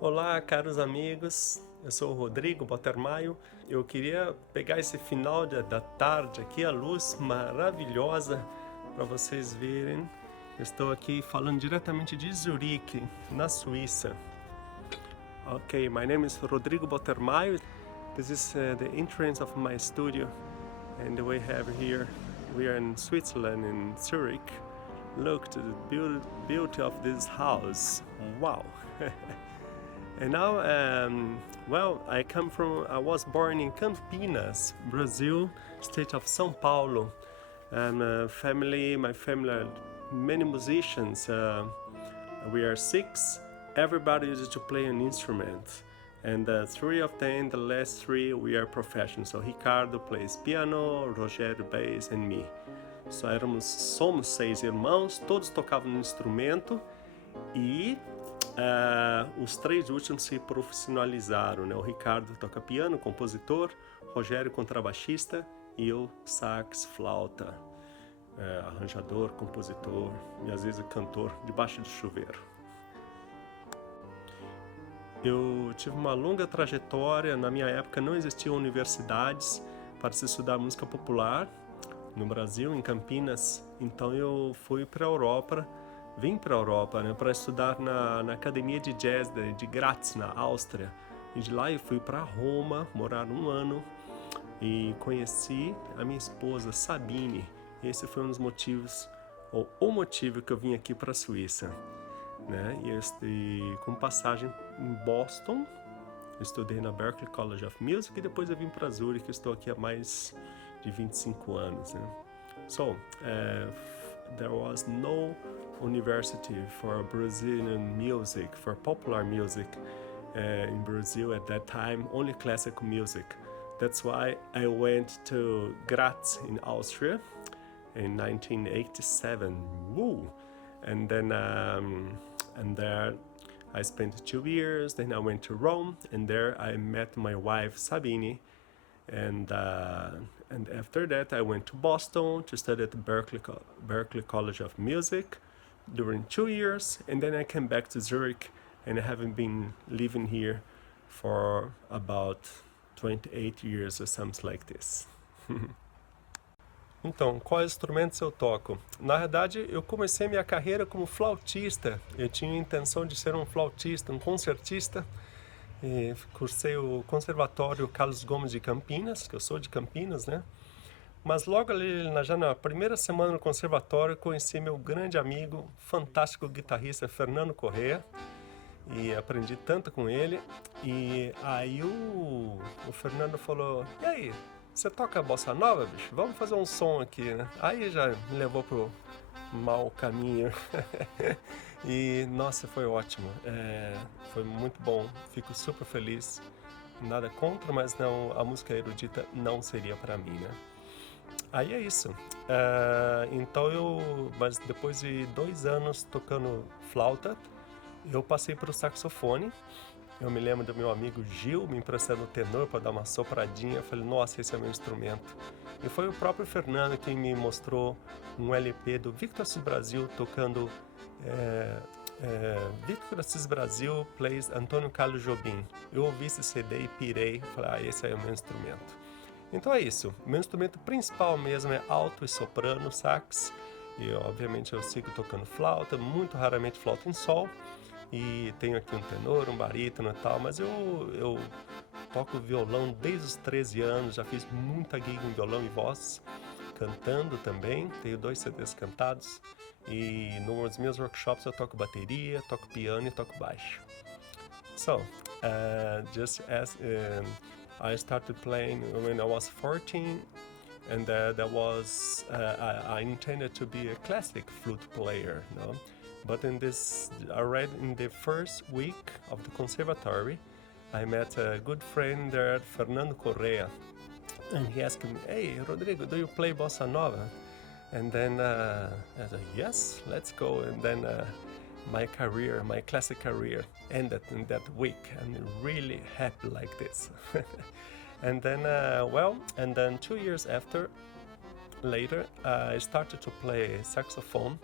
Olá, caros amigos, eu sou o Rodrigo Botter Maio. Eu queria pegar esse final da tarde aqui, a luz maravilhosa, para vocês verem. Eu estou aqui falando diretamente de Zurique, na Suíça. Okay, my name is Rodrigo Botter Maio. This is the entrance of my studio, and we are in Switzerland, in Zurich. Look to the beauty of this house. Wow! And now, I was born in Campinas, Brazil, state of São Paulo. And my family are many musicians. We are six. Everybody used to play an instrument. And three of them, the last three, we are professionals. So Ricardo plays piano, Rogério bass, and me. Somos 6 irmãos, todos tocavam no instrumento e os 3 últimos se profissionalizaram, né? O Ricardo toca piano, compositor, Rogério contrabaixista e eu sax, flauta, arranjador, compositor e às vezes cantor debaixo do chuveiro. Eu tive uma longa trajetória, na minha época não existiam universidades para se estudar música popular no Brasil, em Campinas, então eu vim para a Europa, né, para estudar na academia de jazz de Graz, na Áustria. E de lá eu fui para Roma, morar 1 ano e conheci a minha esposa Sabine. Esse foi um dos motivos, ou o motivo que eu vim aqui para a Suíça, né? E com passagem em Boston, eu estudei na Berklee College of Music e depois eu vim para Zurich. Estou aqui há mais de 25 anos, né? So, there was no university for Brazilian music, for popular music in Brazil at that time, only classical music. That's why I went to Graz in Austria in 1987. Woo! And then and there I spent 2 years. Then I went to Rome, and there I met my wife Sabine. And after that I went to Boston to study at the Berklee College of Music during 2 years, and then I came back to Zurich, and I haven't been living here for about 28 years or something like this. Então, quais instrumentos eu toco? Na verdade, eu comecei minha carreira como flautista. Eu tinha a intenção de ser um flautista, um concertista. E cursei o Conservatório Carlos Gomes de Campinas, que eu sou de Campinas, né? Mas logo ali, já na primeira semana no conservatório, conheci meu grande amigo, fantástico guitarrista Fernando Corrêa, e aprendi tanto com ele. E aí o Fernando falou: "E aí, você toca bossa nova, bicho? Vamos fazer um som aqui, né?" Aí já me levou pro mau caminho. E nossa, foi ótimo, foi muito bom, fico super feliz. Nada contra, mas não, a música erudita não seria para mim, né? Aí é isso. Mas depois de 2 anos tocando flauta, eu passei para o saxofone. Eu me lembro do meu amigo Gil me emprestando o tenor para dar uma sopradinha. Eu falei, nossa, esse é meu instrumento. E foi o próprio Fernando que me mostrou um LP do Victor Assis Brasil tocando Victor Assis Brasil plays Antônio Carlos Jobim. Eu ouvi esse CD e pirei. Falei, esse é o meu instrumento. Então é isso. Meu instrumento principal mesmo é alto e soprano, sax. E obviamente eu sigo tocando flauta, muito raramente flauta em sol. E tenho aqui um tenor, um barítono e tal, mas eu toco violão desde os 13 anos, já fiz muita gig em violão e voz, cantando também, tenho 2 CDs cantados, e nos meus workshops eu toco bateria, toco piano e toco baixo. So, I started playing when I was 14, and I intended to be a classic flute player, you know? But already in the first week of the conservatory, I met a good friend there, Fernando Corrêa, and he asked me, "Hey, Rodrigo, do you play bossa nova?" And then I said, "Yes, let's go." And then my classic career, ended in that week. I'm really happy like this. And then 2 years later, I started to play saxophone.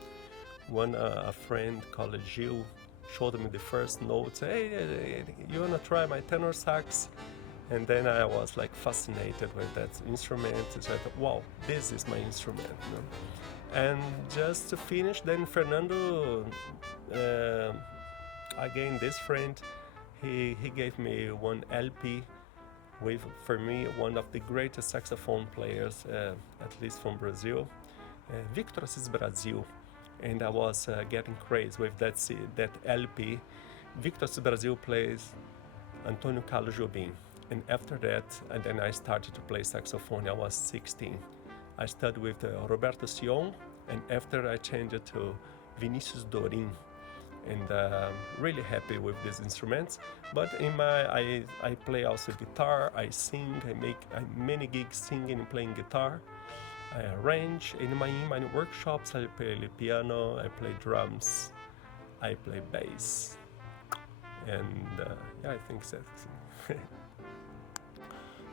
A friend called Gil showed me the first notes. Hey, you wanna try my tenor sax? And then I was like fascinated with that instrument. So I thought, wow, this is my instrument. You know? And just to finish, then Fernando, again, this friend, he gave me one LP with, for me, one of the greatest saxophone players, at least from Brazil, Victor Assis Brasil. And I was getting crazy with that LP. Victor Assis Brasil plays Antônio Carlos Jobim. And after that, and then I started to play saxophone. I was 16. I studied with Roberto Sion, and after I changed it to Vinícius Dorim. And really happy with these instruments. But I play also guitar, I sing, I make many gigs singing and playing guitar. I arrange. In my workshops, I play piano, I play drums, I play bass. And yeah, I think that's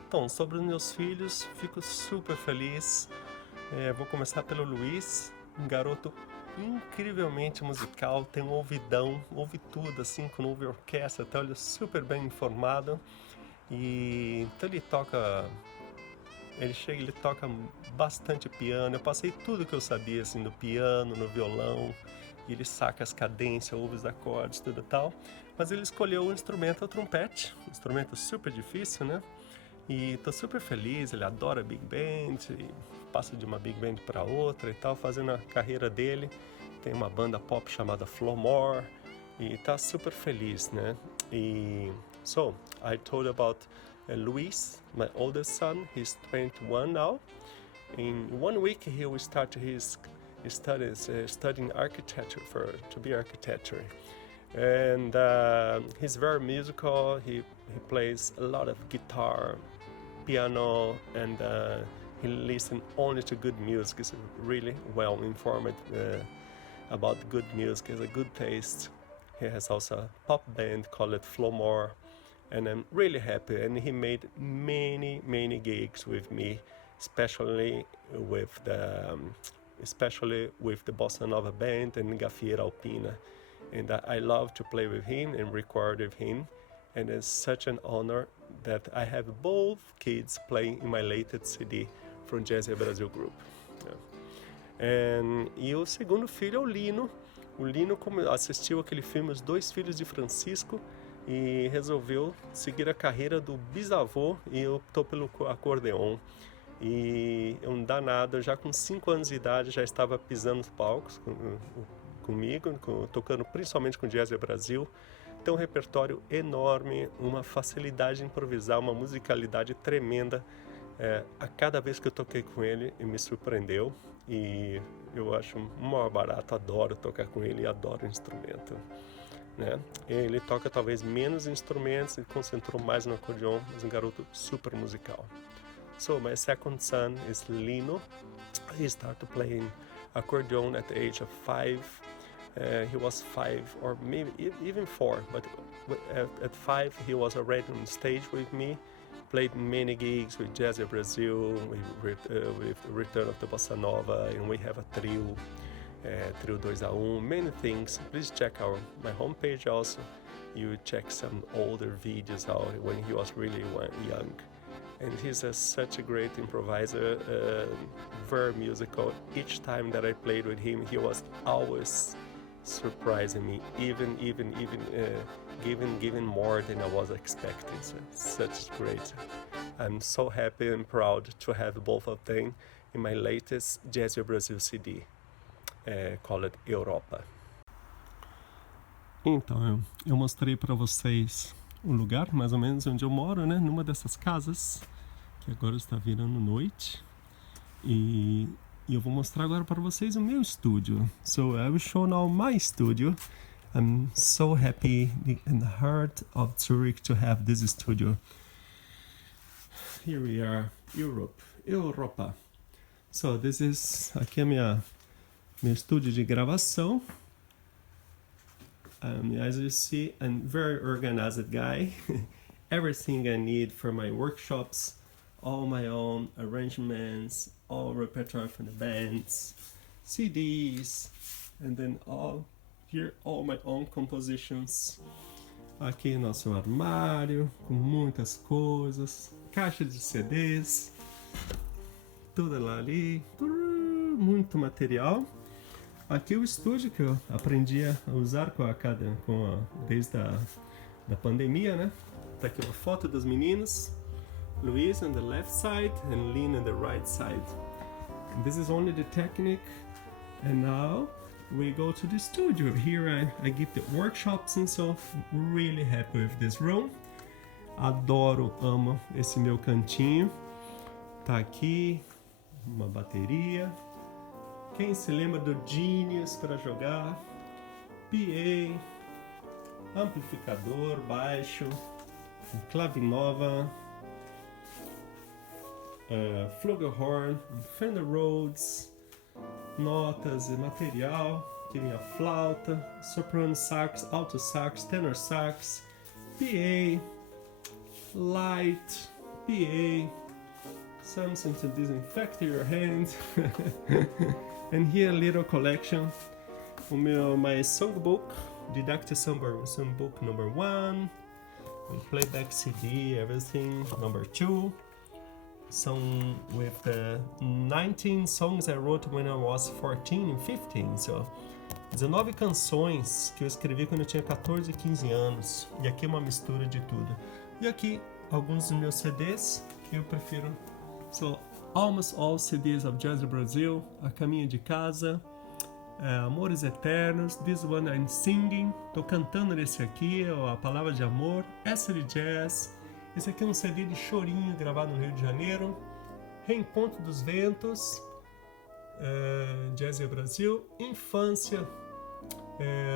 Então, sobre os meus filhos, fico super feliz. Vou começar pelo Luiz, um garoto incrivelmente musical, tem um ouvidão, ouve tudo, assim, quando ouve orquestra, então ele é super bem informado. E então ele toca bastante piano. Eu passei tudo que eu sabia, assim, no piano, no violão, e ele saca as cadências, ouve os acordes, tudo e tal. Mas ele escolheu o instrumento, o trumpet, um instrumento super difícil, né? E tô super feliz, ele adora Big Band, e passa de uma Big Band para outra e tal, fazendo a carreira dele. Tem uma banda pop chamada Flomore, e tá super feliz, né? E so, I told about Luis, my oldest son. He's 21 now. In 1 week he will start his studies, studying architecture to be architecture. And he's very musical. He plays a lot of guitar, piano, and he listens only to good music. He's really well informed about good music. He has a good taste. He has also a pop band called Flomore, and I'm really happy. And he made many gigs with me, especially with the Bossa Nova band and Gafieira Alpina. And I love to play with him and record with him. And it's such an honor that I have both kids playing in my latest CD from Jazz Brasil Group. E o segundo filho é o Lino. O Lino assistiu aquele filme Os Dois Filhos de Francisco e resolveu seguir a carreira do bisavô e optou pelo acordeon. E é um danado, já com 5 anos de idade já estava pisando os palcos comigo, tocando principalmente com Jazz Brasil. Tem um repertório enorme, uma facilidade de improvisar, uma musicalidade tremenda. A cada vez que eu toquei com ele, ele me surpreendeu e eu acho um maior barato, adoro tocar com ele e adoro o instrumento. Né? Ele toca talvez menos instrumentos e concentrou mais no acordeon, mas um garoto super musical. So my second son is Lino. He started playing accordion at the age of 5. He was 5 or maybe even 4, but at 5 he was already on stage with me, played many gigs with Jazz Brasil, with Return of the Bossa Nova, and we have a trio 2-1, many things. Please check my homepage also. You check some older videos out when he was really young. And he's such a great improviser, very musical. Each time that I played with him, he was always surprising me, even giving more than I was expecting. So such great. I'm so happy and proud to have both of them in my latest Jazz Brasil CD, called Europa. Então, eu mostrei para vocês o lugar, mais ou menos onde eu moro, né? Numa dessas casas, que agora está virando noite. E eu vou mostrar agora para vocês o meu estúdio. So I will show now my studio. I'm so happy in the heart of Zurich to have this studio. Here we are, Europa. So this is, aqui é meu estúdio de gravação. As you see, I'm a very organized guy. Everything I need for my workshops, all my own arrangements, all repertoire from the bands, CDs, and then all Here all my own compositions. Aqui nosso armário com muitas coisas, caixa de CDs, tudo lá ali, muito material. Aqui o estúdio que eu aprendi a usar desde a pandemia, né? Tá aqui uma foto dos meninos, Luís on the left side and Lino on the right side. And this is only the technique, and now we go to the studio. Here I give the workshops, and so I'm really happy with this room. Adoro, amo esse meu cantinho. Tá aqui uma bateria. Quem se lembra do Genius para jogar? PA, amplificador, baixo, clavinova, flugelhorn, Fender Rhodes, notas e material, aqui minha flauta, soprano sax, alto sax, tenor sax, PA, light, PA, something to disinfect your hand, and here a little collection, my songbook, Didactic Songbook number 1, playback CD, everything, number 2, some with the 19 songs I wrote when I was 14 and 15, so 19 canções que eu escrevi quando eu tinha 14 e 15 anos, e aqui é uma mistura de tudo. E aqui alguns dos meus CDs que eu prefiro, so almost all CDs of Jazz do Brasil, A Caminho de Casa, Amores Eternos, This One I'm Singing, tô cantando nesse aqui, A Palavra de Amor, essa de Jazz. Esse aqui é um CD de chorinho gravado no Rio de Janeiro, Reencontro dos Ventos, Jazz do Brasil, Infância,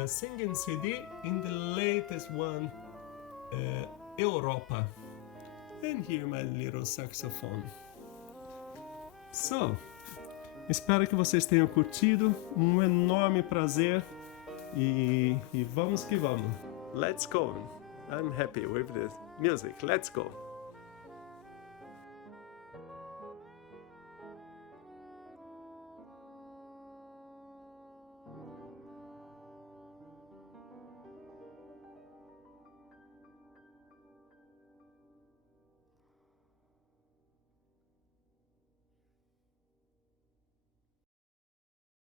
Singing CD, in the latest one, Europa, and here my little saxophone. So, espero que vocês tenham curtido, um enorme prazer e vamos que vamos. Let's go! I'm happy with the music, let's go!